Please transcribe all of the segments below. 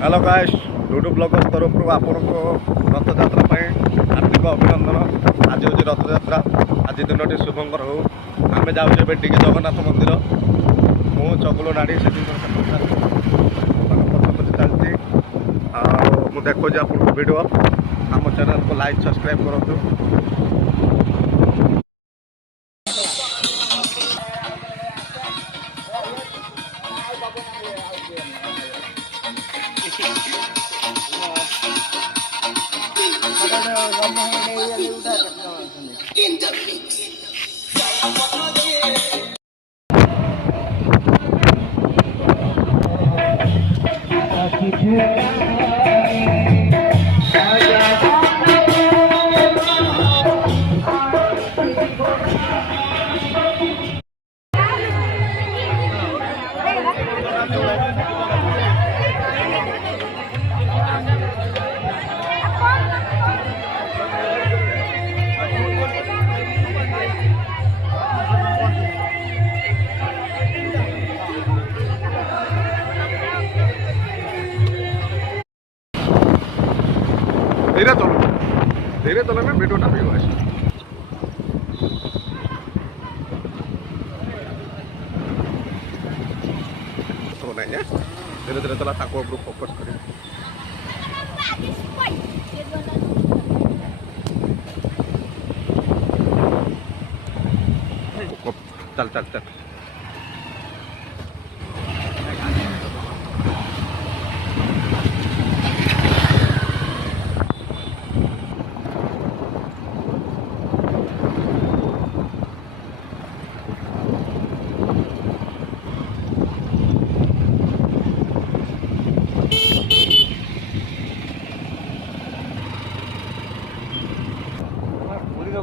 Hello guys Dudu ब्लॉगर्स तरफ आपको रथयात्रा हार्दिक अभिनंदन। आज हूँ रथयात्रा। आज दिन शुभंकर हो आम जाऊे टी जगन्नाथ मंदिर मु चगुलो नाड़ी से चलती मुझे देखो आप वीडियो आम चैनल को लाइक सब्सक्राइब करूँ। In the mix. धीरे चलो मैं वीडियो ना भी तो नहीं धीरे धीरे चला ताको ऊपर फोकस करें। चल चल चल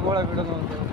गोला भिड़